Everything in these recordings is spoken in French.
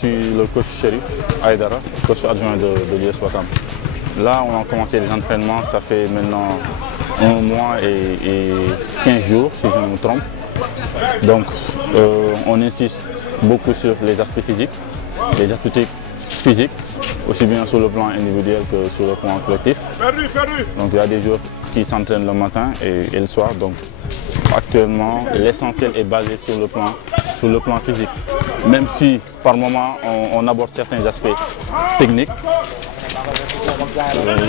suis le coach Chérif Aïdara, coach adjoint de l'US Ouakam. Là, on a commencé les entraînements, ça fait maintenant 1 mois et 15 jours, si je ne me trompe. Donc, on insiste beaucoup sur les aspects physiques, aussi bien sur le plan individuel que sur le plan collectif. Donc, il y a des joueurs qui s'entraînent le matin et le soir. Donc, actuellement, l'essentiel est basé sur le plan physique. Même si, par moment, on aborde certains aspects techniques,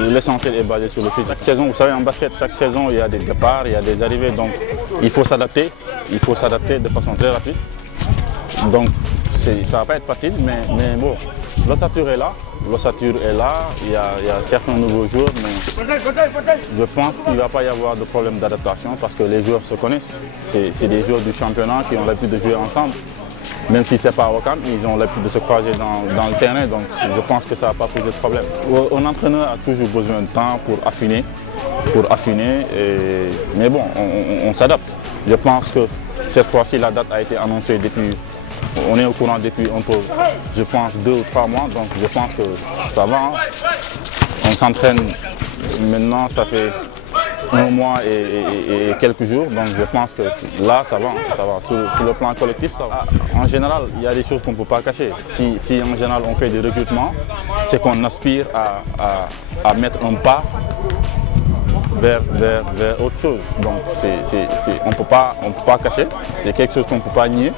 l'essentiel est basé sur le physique. Chaque saison, vous savez, en basket, chaque saison, il y a des départs, il y a des arrivées. Donc, il faut s'adapter de façon très rapide. Donc, ça ne va pas être facile, mais bon, l'ossature est là. Il y a certains nouveaux joueurs, mais je pense qu'il ne va pas y avoir de problème d'adaptation parce que les joueurs se connaissent. C'est des joueurs du championnat qui ont l'habitude de jouer ensemble. Même si ce n'est pas à Ouakam, ils ont l'habitude de se croiser dans le terrain, donc je pense que ça ne va pas poser de problème. Un entraîneur a toujours besoin de temps pour affiner, mais bon, on s'adapte. Je pense que cette fois-ci, la date a été annoncée depuis, on est au courant depuis un peu, je pense 2 ou 3 mois, donc je pense que ça va. On s'entraîne maintenant, ça fait 1 mois et quelques jours, donc je pense que là, ça va. Sur le plan collectif, ça va. En général, il y a des choses qu'on ne peut pas cacher. Si en général on fait des recrutements, c'est qu'on aspire à mettre un pas vers autre chose. Donc on ne peut pas cacher, c'est quelque chose qu'on ne peut pas nier.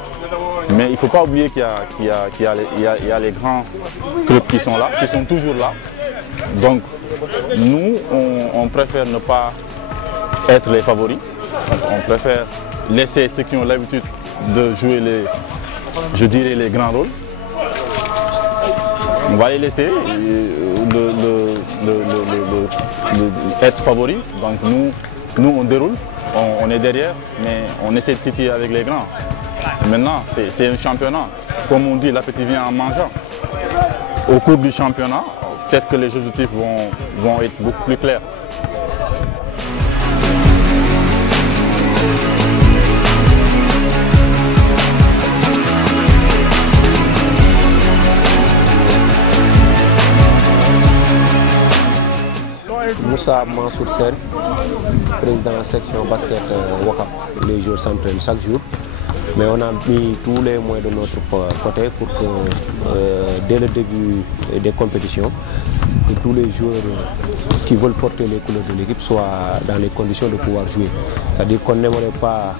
Mais il ne faut pas oublier qu'il y a les grands clubs qui sont là, qui sont toujours là. Donc nous, on préfère ne pas être les favoris. On préfère laisser ceux qui ont l'habitude de jouer les grands rôles. On va les laisser être favoris. Donc nous on déroule, on est derrière, mais on essaie de titiller avec les grands. Maintenant, c'est un championnat. Comme on dit, l'appétit vient en mangeant. Au cours du championnat, peut-être que les objectifs vont être beaucoup plus clairs. Moussa Mansour Sen, président de la section basket Ouakam. Les joueurs s'entraînent chaque jour, mais on a mis tous les moyens de notre côté pour que dès le début des compétitions, que tous les joueurs qui veulent porter les couleurs de l'équipe soient dans les conditions de pouvoir jouer. C'est-à-dire qu'on n'aimerait pas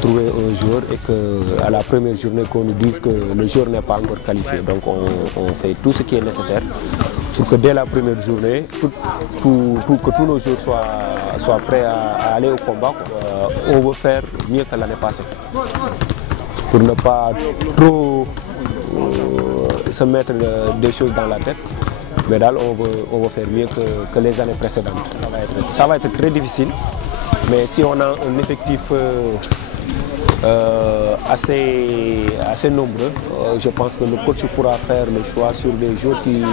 trouver un joueur et qu'à la première journée qu'on nous dise que le joueur n'est pas encore qualifié. Donc on fait tout ce qui est nécessaire pour que dès la première journée, que tous nos joueurs soient prêts à aller au combat. On veut faire mieux que l'année passée. Pour ne pas trop se mettre des choses dans la tête. Mais là, on veut faire mieux que les années précédentes. Ça va être très difficile. Mais si on a un effectif assez nombreux, je pense que le coach pourra faire le choix sur les joueurs qui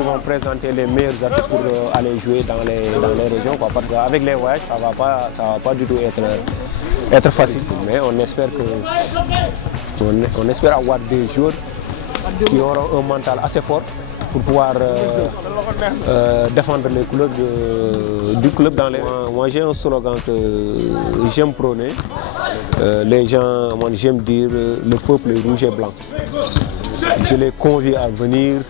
vont présenter les meilleurs atouts pour aller jouer dans les régions. Parce qu'avec les voyages, ça va pas du tout être facile. Mais on espère avoir des joueurs qui auront un mental assez fort pour pouvoir défendre les couleurs du club dans les... Moi j'ai un slogan que j'aime prôner. Les gens, moi j'aime dire le peuple est rouge et blanc. Je les convie à venir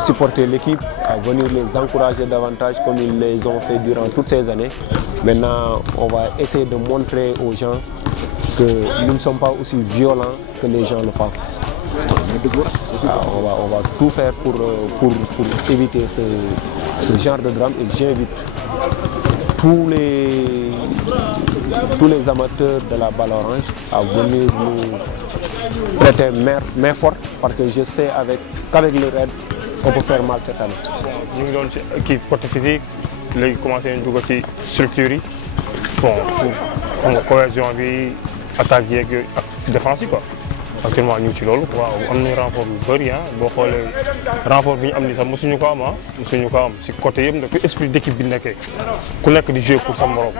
supporter l'équipe, à venir les encourager davantage comme ils les ont fait durant toutes ces années. Maintenant, on va essayer de montrer aux gens que nous ne sommes pas aussi violents que les gens le pensent. On va tout faire pour éviter ce genre de drame et j'invite tous les amateurs de la balle orange à venir nous prêter main forte parce que je sais qu'avec leur aide, on peut faire mal cette année. Nous avons une équipe côté physique, nous avons commencé à une structure. Bon, pour cohésion, attaque et défense. actuellement ñu ngi ci loolu waaw am nañu renfort yu bëri boo xoolee renfort bi ñu am ni sax mosuñu ko am mosuñu ko am si côté yëpp nag esprit d'équipe bi nekkee ku nekk di jouer pour sa morom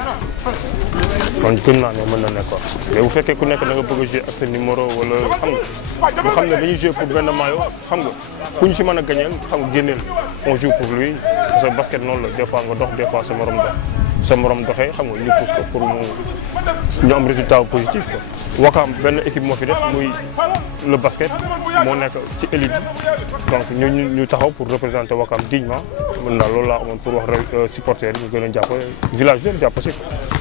kon gëm naa ne mën na nekk quoi mais bu fekkee ku nekk da nga bëgg a jouer ak sa numéro wala xam nga ñu xam ne dañuy jouer pour benn maillot xam nga ku ñu si mën a gañeel xam nga génneel on joue pour lui parce que basket noonu la des fois nga dox des fois sa morom dox sa morom doxee xam nga ñu pousse ko pour ñu am résultat positif quoi. Wakam benn équipe moo fi des muy le basket moo nekk ci élite bi donc ñu taxaw pour représenter Wakam dignement mën naa loolu laa amoon pour wax rek supporters yi ñu gën a jàpp village bi jàpp si quoi.